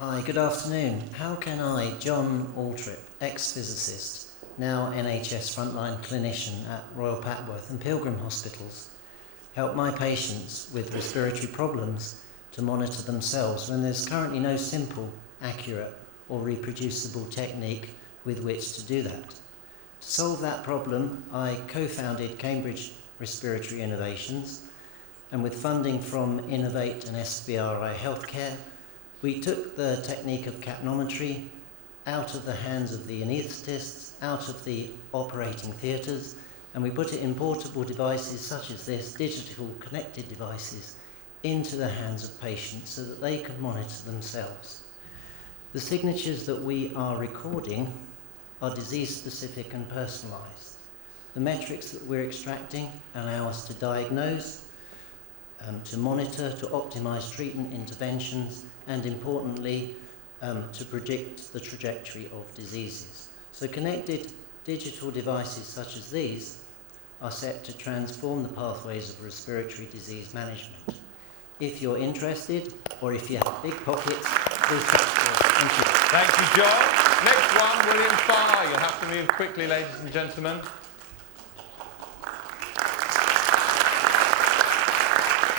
Hi, good afternoon. How can I, John Altrip, ex-physicist, now NHS frontline clinician at Royal Papworth and Pilgrim Hospitals, help my patients with respiratory problems to monitor themselves when there's currently no simple, accurate or reproducible technique with which to do that? To solve that problem, I co-founded Cambridge Respiratory Innovations, and with funding from Innovate and SBRI Healthcare, we took the technique of capnometry out of the hands of the anaesthetists, out of the operating theatres, and we put it in portable devices such as this, digital connected devices, into the hands of patients so that they could monitor themselves. The signatures that we are recording are disease-specific and personalised. The metrics that we're extracting allow us to diagnose, to monitor, to optimise treatment interventions, and importantly, to predict the trajectory of diseases. So connected digital devices such as these are set to transform the pathways of respiratory disease management. If you're interested, or if you have big pockets, please touch us. Thank you. Thank you, John. Next one, William Farr. You'll have to move quickly, ladies and gentlemen.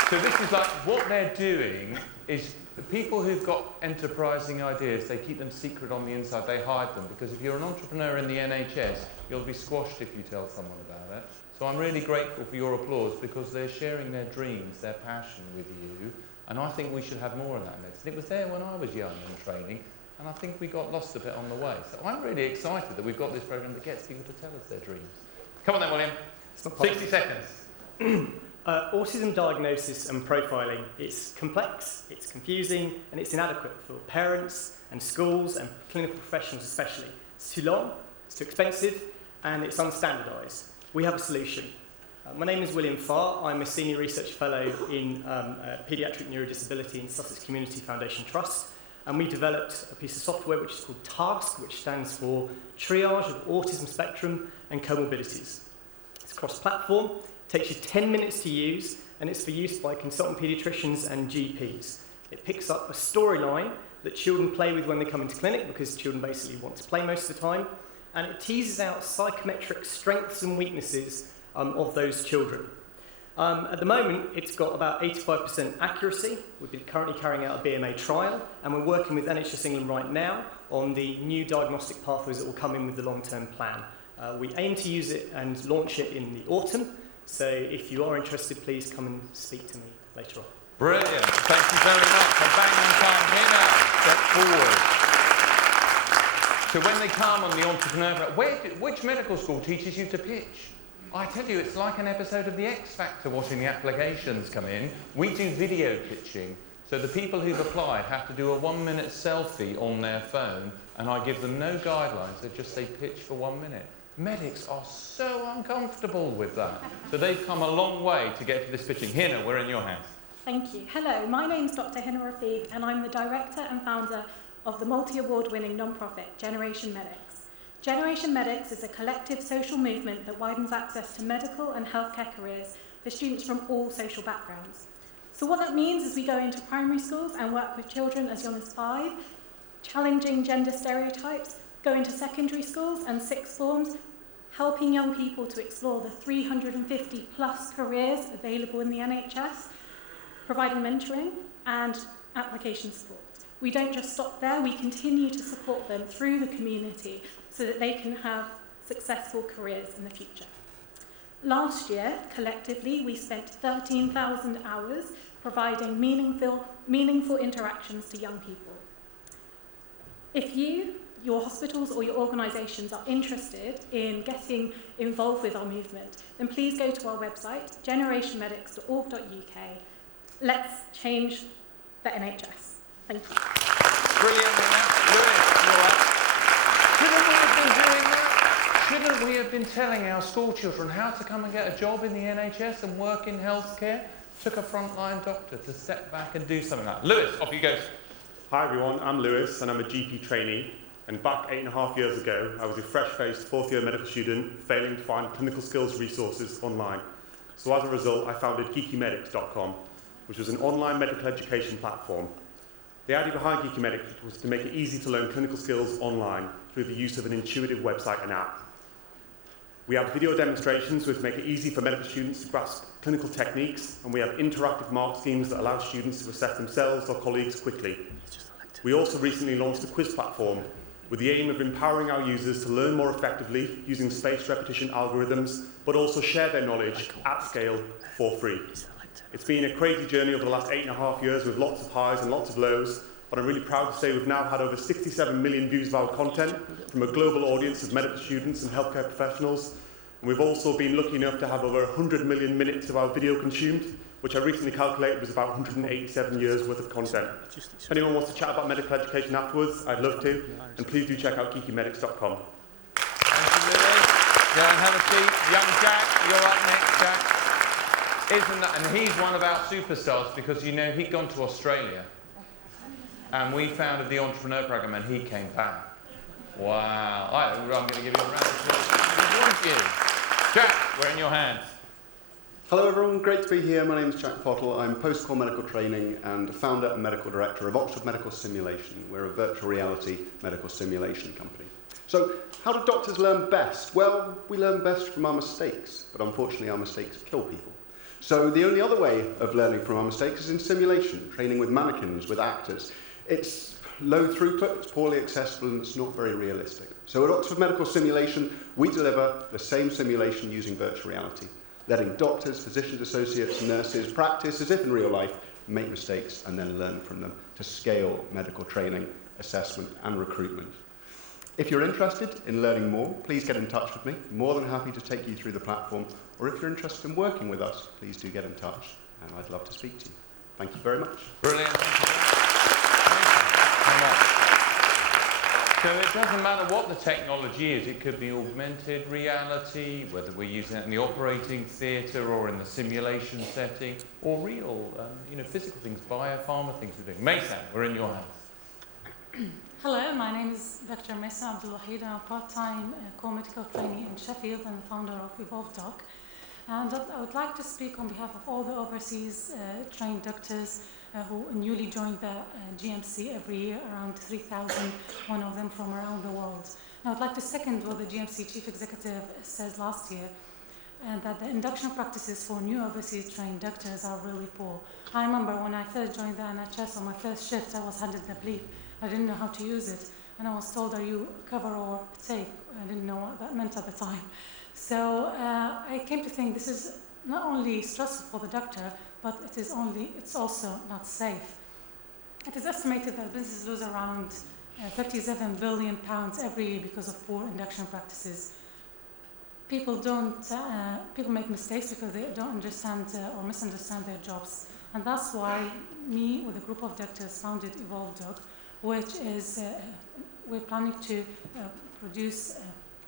So this is like, what they're doing is the people who've got enterprising ideas, they keep them secret on the inside, they hide them, because if you're an entrepreneur in the NHS, you'll be squashed if you tell someone about it. So I'm really grateful for your applause, because they're sharing their dreams, their passion with you, and I think we should have more of that in medicine. It was there when I was young and training, and I think we got lost a bit on the way. So I'm really excited that we've got this programme that gets people to tell us their dreams. Come on then, William. 60 seconds. Autism diagnosis and profiling, it's complex, it's confusing, and it's inadequate for parents and schools and clinical professionals especially. It's too long, it's too expensive, and it's unstandardised. We have a solution. My name is William Farr. I'm a Senior Research Fellow in Paediatric Neurodisability in Sussex Community Foundation Trust, and we developed a piece of software which is called TASK, which stands for Triage of Autism Spectrum and Comorbidities. It's cross-platform. Takes you 10 minutes to use, and it's for use by consultant paediatricians and GPs. It picks up a storyline that children play with when they come into clinic, because children basically want to play most of the time, and it teases out psychometric strengths and weaknesses of those children. At the moment, it's got about 85% accuracy. We've been currently carrying out a BMA trial, and we're working with NHS England right now on the new diagnostic pathways that will come in with the long-term plan. We aim to use it and launch it in the autumn. So if you are interested, please come and speak to me later on. Brilliant. Thank you very much. And bang on time here now. Step forward. So when they come on the entrepreneur, which medical school teaches you to pitch? I tell you, it's like an episode of The X Factor watching the applications come in. We do video pitching. So the people who've applied have to do a 1-minute selfie on their phone, and I give them no guidelines. They just say pitch for 1 minute. Medics are so uncomfortable with that. So they've come a long way to get to this pitching. Hina, we're in your hands. Thank you. Hello, my name's Dr. Hina Rafiq, and I'm the director and founder of the multi-award-winning non-profit Generation Medics. Generation Medics is a collective social movement that widens access to medical and healthcare careers for students from all social backgrounds. So what that means is we go into primary schools and work with children as young as 5, challenging gender stereotypes, go into secondary schools and sixth forms, helping young people to explore the 350 plus careers available in the NHS, providing mentoring and application support. We don't just stop there, we continue to support them through the community so that they can have successful careers in the future. Last year, collectively, we spent 13,000 hours providing meaningful interactions to young people. If you, your hospitals or your organisations are interested in getting involved with our movement, then please go to our website, generationmedics.org.uk. Let's change the NHS. Thank you. Brilliant. Lewis, shouldn't we have been doing that? Shouldn't we have been telling our school children how to come and get a job in the NHS and work in healthcare? Took a frontline doctor to step back and do something like that. Lewis, off you go. Hi everyone, I'm Lewis and I'm a GP trainee. And back 8.5 years ago, I was a fresh-faced fourth-year medical student failing to find clinical skills resources online. So as a result, I founded geekymedics.com, which was an online medical education platform. The idea behind Geeky Medics was to make it easy to learn clinical skills online through the use of an intuitive website and app. We have video demonstrations which make it easy for medical students to grasp clinical techniques, and we have interactive mark schemes that allow students to assess themselves or colleagues quickly. We also recently launched a quiz platform with the aim of empowering our users to learn more effectively using spaced repetition algorithms, but also share their knowledge at scale for free. It's been a crazy journey over the last 8.5 years with lots of highs and lots of lows, but I'm really proud to say we've now had over 67 million views of our content from a global audience of medical students and healthcare professionals. And we've also been lucky enough to have over 100 million minutes of our video consumed, which I recently calculated was about 187 years worth of content. If anyone wants to chat about medical education afterwards, I'd love to, and please do check out geekymedics.com. Thank you, Lily. Go and have a seat. Young Jack, you're up next, Jack. Isn't that, and he's one of our superstars because, you know, he'd gone to Australia and we founded the Entrepreneur Programme and he came back. Wow. I'm going to give you a round of applause. Thank you. Jack, we're in your hands. Hello everyone, great to be here. My name is Jack Pottle. I'm post-core medical training and founder and medical director of Oxford Medical Simulation. We're a virtual reality medical simulation company. So, how do doctors learn best? Well, we learn best from our mistakes, but unfortunately our mistakes kill people. So the only other way of learning from our mistakes is in simulation, training with mannequins, with actors. It's low throughput, it's poorly accessible, and it's not very realistic. So at Oxford Medical Simulation, we deliver the same simulation using virtual reality, letting doctors, physicians, associates, nurses practice as if in real life, make mistakes, and then learn from them to scale medical training, assessment, and recruitment. If you're interested in learning more, please get in touch with me. More than happy to take you through the platform. Or if you're interested in working with us, please do get in touch, and I'd love to speak to you. Thank you very much. Brilliant. So it doesn't matter what the technology is. It could be augmented reality, whether we're using it in the operating theatre or in the simulation setting, or real, physical things, biopharma things we're doing. Mason, we're in your hands. Hello, my name is Dr. Mesa Abdulwahid. I'm a part-time core medical trainee in Sheffield and the founder of Evolve Doc. And I would like to speak on behalf of all the overseas trained doctors who newly joined the GMC every year, around 3,000, one of them from around the world. I would like to second what the GMC chief executive said last year, and that the induction practices for new overseas trained doctors are really poor. I remember when I first joined the NHS on my first shift, I was handed the bleep. I didn't know how to use it, and I was told, are you cover or take? I didn't know what that meant at the time. So I came to think this is not only stressful for the doctor, but it's also not safe. It is estimated that businesses lose around £37 billion every year because of poor induction practices. People make mistakes because they don't understand or misunderstand their jobs. And that's why me, with a group of doctors, founded Evolve Doc, which is, we're planning to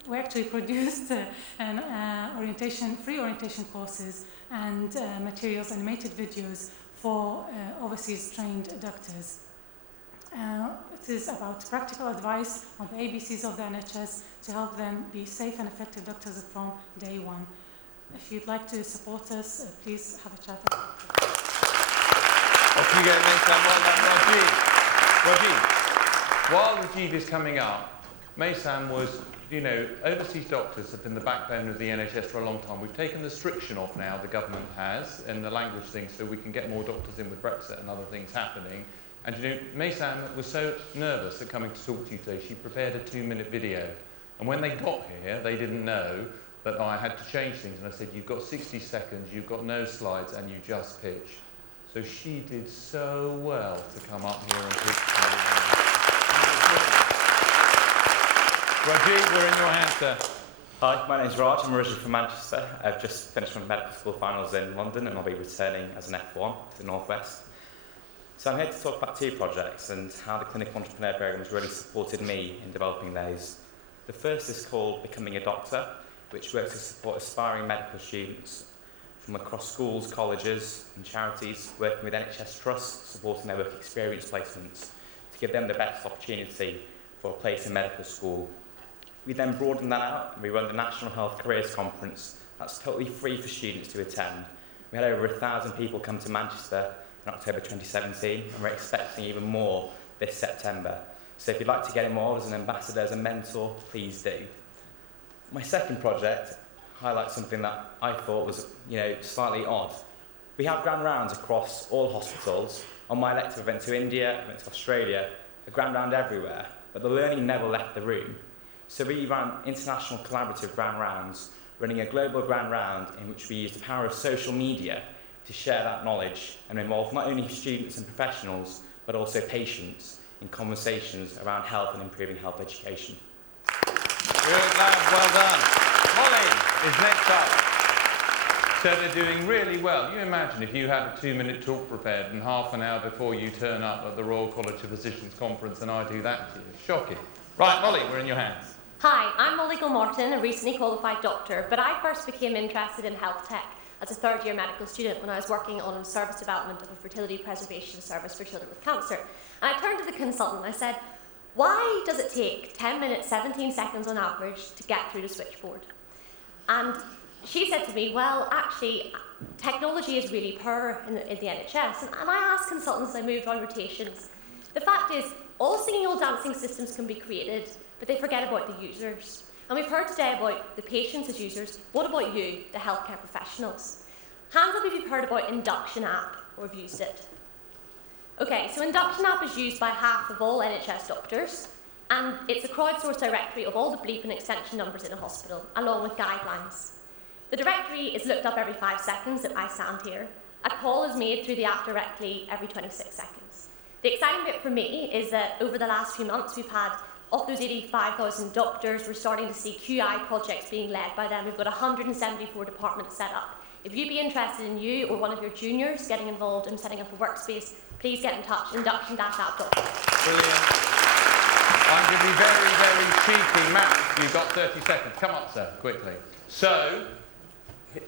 we actually produced free orientation courses and materials, animated videos for overseas trained doctors. It is about practical advice on the ABCs of the NHS to help them be safe and effective doctors from day one. If you'd like to support us, please have a chat. Off you go, Mason. Well done, Rajiv. While Rajiv is coming up, Mason was, overseas doctors have been the backbone of the NHS for a long time. We've taken the restriction off now, the government has, in the language thing, so we can get more doctors in with Brexit and other things happening. And Mason was so nervous at coming to talk to you today, she prepared a 2-minute video. And when they got here, they didn't know that I had to change things. And I said, you've got 60 seconds, you've got no slides, and you just pitch. So she did so well to come up here and pitch to you. Rajiv, we're in your hands, sir. Hi, my name's Raj. I'm originally from Manchester. I've just finished my medical school finals in London, and I'll be returning as an F1 to the Northwest. So I'm here to talk about 2 projects and how the Clinical Entrepreneur Programme has really supported me in developing those. The first is called Becoming a Doctor, which works to support aspiring medical students from across schools, colleges and charities, working with NHS trusts, supporting their work experience placements to give them the best opportunity for a place in medical school. We then broaden that out and we run the National Health Careers Conference. That's totally free for students to attend. We had over 1,000 people come to Manchester in October 2017, and we're expecting even more this September. So if you'd like to get involved as an ambassador, as a mentor, please do. My second project highlights something that I thought was, slightly odd. We have grand rounds across all hospitals. On my elective, I went to India, I went to Australia, a grand round everywhere, but the learning never left the room. So we ran international collaborative grand rounds, running a global grand round in which we used the power of social media to share that knowledge and involve not only students and professionals, but also patients in conversations around health and improving health education. Good lad, well done. Molly is next up. So they're doing really well. You imagine if you had a 2-minute talk prepared and half an hour before you turn up at the Royal College of Physicians conference and I do that to you. Shocking. Right, Molly, we're in your hands. Hi, I'm Molly Gilmorton, a recently qualified doctor, but I first became interested in health tech as a third-year medical student when I was working on service development of a fertility preservation service for children with cancer. And I turned to the consultant and I said, why does it take 10 minutes, 17 seconds on average to get through the switchboard? And she said to me, well, actually, technology is really poor in the NHS. And I asked consultants as I moved on rotations. The fact is, all singing, all dancing systems can be created, but they forget about the users. And we've heard today about the patients as users. What about you, the healthcare professionals? Hands up if you've heard about Induction app or have used it. Okay, so Induction app is used by half of all NHS doctors, and it's a crowdsourced directory of all the bleep and extension numbers in a hospital, along with guidelines. The directory is looked up every 5 seconds that I stand here. A call is made through the app directly every 26 seconds. The exciting bit for me is that over the last few months we've had, of those 85,000 doctors, we're starting to see QI projects being led by them. We've got 174 departments set up. If you'd be interested in you or one of your juniors getting involved in setting up a workspace, please get in touch, induction-app.com. Brilliant. I'm going to be very, very cheeky. Matt, you've got 30 seconds. Come up, sir, quickly. So,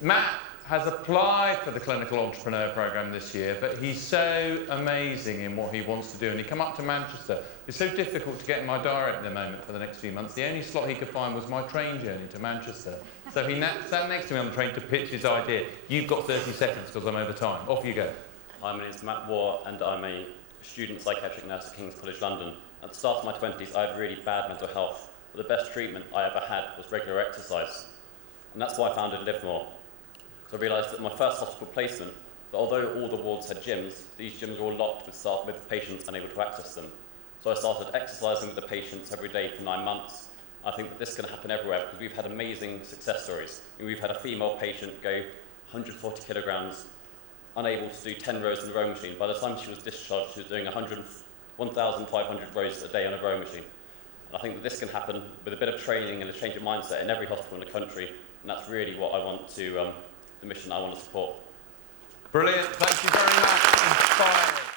Matt has applied for the Clinical Entrepreneur Programme this year, but he's so amazing in what he wants to do, and he come up to Manchester. It's so difficult to get in my diary at the moment for the next few months. The only slot he could find was my train journey to Manchester. So he sat next to me on the train to pitch his idea. You've got 30 seconds because I'm over time. Off you go. Hi, my name's Matt Waugh, and I'm a student psychiatric nurse at King's College London. At the start of my 20s, I had really bad mental health, but the best treatment I ever had was regular exercise. And that's why I founded Livemore. So I realised that my first hospital placement, that although all the wards had gyms, these gyms were all locked with staff with patients unable to access them. So I started exercising with the patients every day for 9 months. I think that this can happen everywhere because we've had amazing success stories. We've had a female patient go 140 kilograms, unable to do 10 rows on the rowing machine. By the time she was discharged, she was doing 1,500 rows a day on a rowing machine. And I think that this can happen with a bit of training and a change of mindset in every hospital in the country. And that's really what I want to, the mission I want to support. Brilliant. Thank you very much. Inspiring.